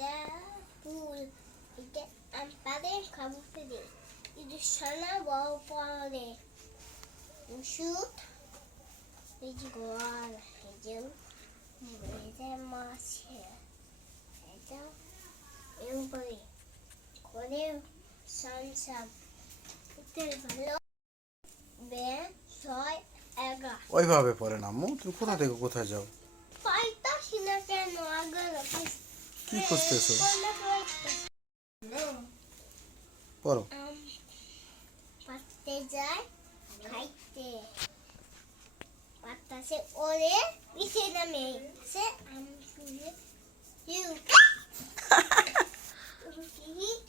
এটা ফুল এটা আম পারে খাব ফিরে এটা সোনা বড় পরে ওষুধ এই যে গোয়াল এই যে এটা মাছ এটা এরপরে করে তেল ভালো বে ছয় ওইভাবে পড়ে না। আম্মু তুমি কোথা থেকে কোথায় যাও? কেন কি খুঁজতেছো পড়ো। পাততে যায় খাইতে। পাতাসে ওরে পিছে নামে। সে আম ইউ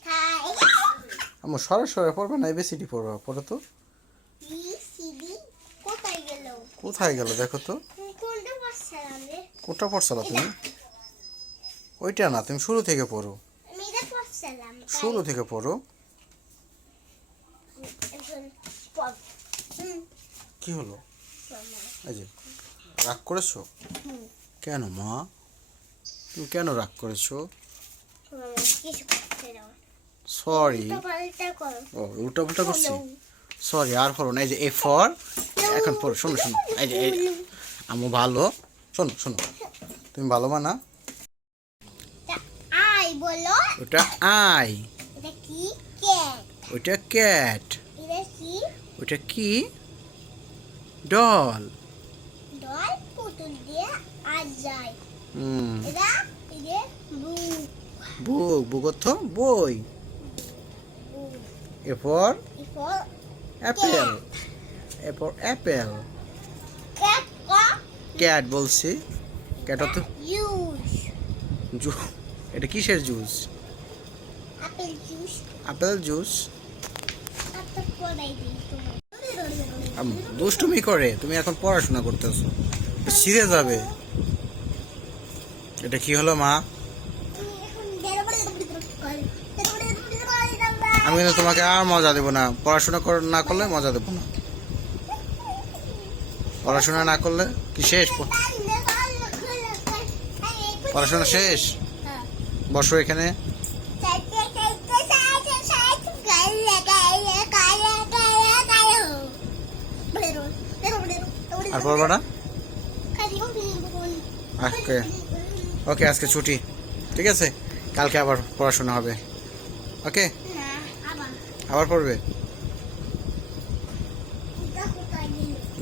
খাই? সরে সরে পড়বে না এবিসিডি পড়বে পড়ো তো। কোথায় গেল? কোথায় গেল দেখো তো। কোনটা পড়ছালা তুমি? ওইটা না তুমি শুরু থেকে পড়ো। শুরু থেকে পড়ো। কি হলো? সময় এই যে রাগ করেছ? কেন মা? তুমি কেন রাগ করেছ? সরি ও উল্টা পুল্টা করছি? সরি আর পড়ো না। এই যে এ ফর এখন পড়ো শোনো শোনো। এই যে আমু ভালো। শোনো শোনো। তুমি ভালো মা না? বলো? ওটা আই। এটা কি? ক্যাট। ওইটা ক্যাট। এটা কি? ওইটা কি? ডল। দল পুতুল দিয়ে আজ যায় হুম। এটা এটা বু। বুক বুক অর্থ বই। বু এরপর? এরপর অ্যাপেল। এরপর অ্যাপেল। ক্যাট বলছি। ক্যাট অর্থ? ইউজ। জু এটা কিসের juice? Apple juice apple juice দুষ্টুমি করে তুমি এখন পড়াশোনা করতেছো। ছিঁড়ে যাবে। এটা কি হলো মা? আমি কিন্তু তোমাকে আর মজা দেবো না। পড়াশোনা কর- না করলে মজা দেবো না। পড়াশোনা না করলে কি শেষ? পড়াশোনা শেষ? বসো এখানে। আর পড়বা না আজকে। ওকে, আজকে ছুটি। ঠিক আছে? কালকে আবার পড়াশোনা হবে। ওকে? আবার পড়বে?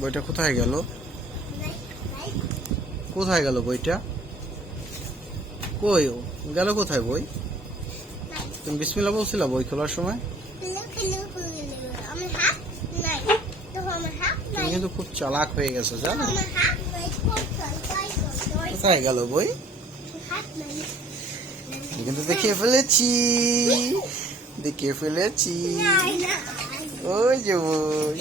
বইটা কোথায় গেল? কোথায় গেল বইটা? কই গেল কোথায় বই? তুমি বিসমিল্লা বলছিলা বই খোলার সময়? তুমি কিন্তু খুব চালাক হয়ে গেছো জানো? কোথায় গেল বই? কিন্তু দেখিয়ে ফেলেছি। দেখিয়ে ফেলেছি। ওই যে বই।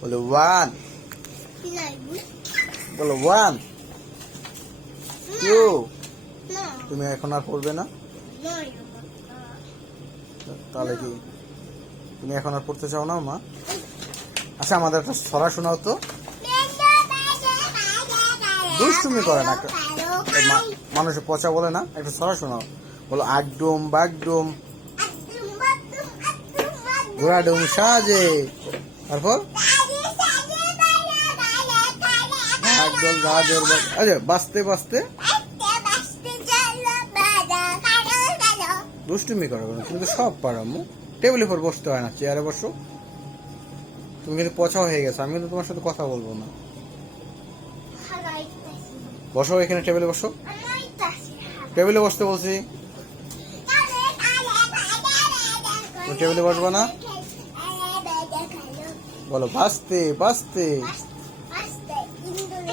বলো ওয়ান বলো ওয়ান তুমি এখন আর পড়বে না? তাহলে কি? তুমি এখন আর পড়তে চাও না মা? আচ্ছা আমাদের একটা ছড়া শোনাও তো। দুষ্টুমি করে না। এই মা- মানুষে পচা বলে না একটা ছড়া শোনাও। বলো আগডুম বাগডুম ঘোড়াডুম সাজে। তারপর? আরে বাঁচতে বাঁচতে। দুষ্টুমি করো তুমি তো সব পারো আম্মু। টেবিলের উপর বসতে হয় না চেয়ারে বসো। তুমি কিন্তু পচা হয়ে গেছো আমি কিন্তু তোমার সাথে কথা বলব না। বসো এখানে টেবিলে বসো। টেবিলে বসতে বলছি। টেবিলে বসবা না? বলো বাঁচতে। বাঁচতে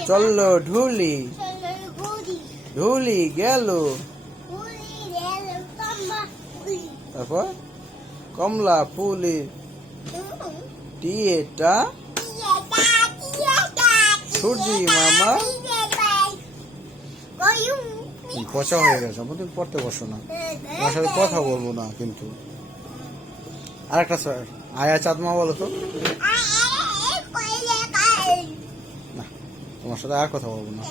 চলল ঢুলি। ঢুলি। গেল। তারপর? কমলা ফুলি। টিয়েটা? সূর্যি মামা। পচা হয়ে গেছো আমার পড়তে বসো না। তোমার সাথে কথা বলব না কিন্তু। আরেকটা স্যার আয়া চাঁদমা বলো তো না তোমার সাথে আর কথা বলব না।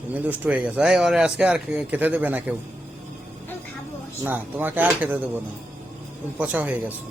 তুমি দুষ্ট হয়ে গেছো। এই ওরে আজকে আর খেতে দেবে না কেউ? না তোমাকে আর খেতে দেবো না। তুমি পচা হয়ে গেছো।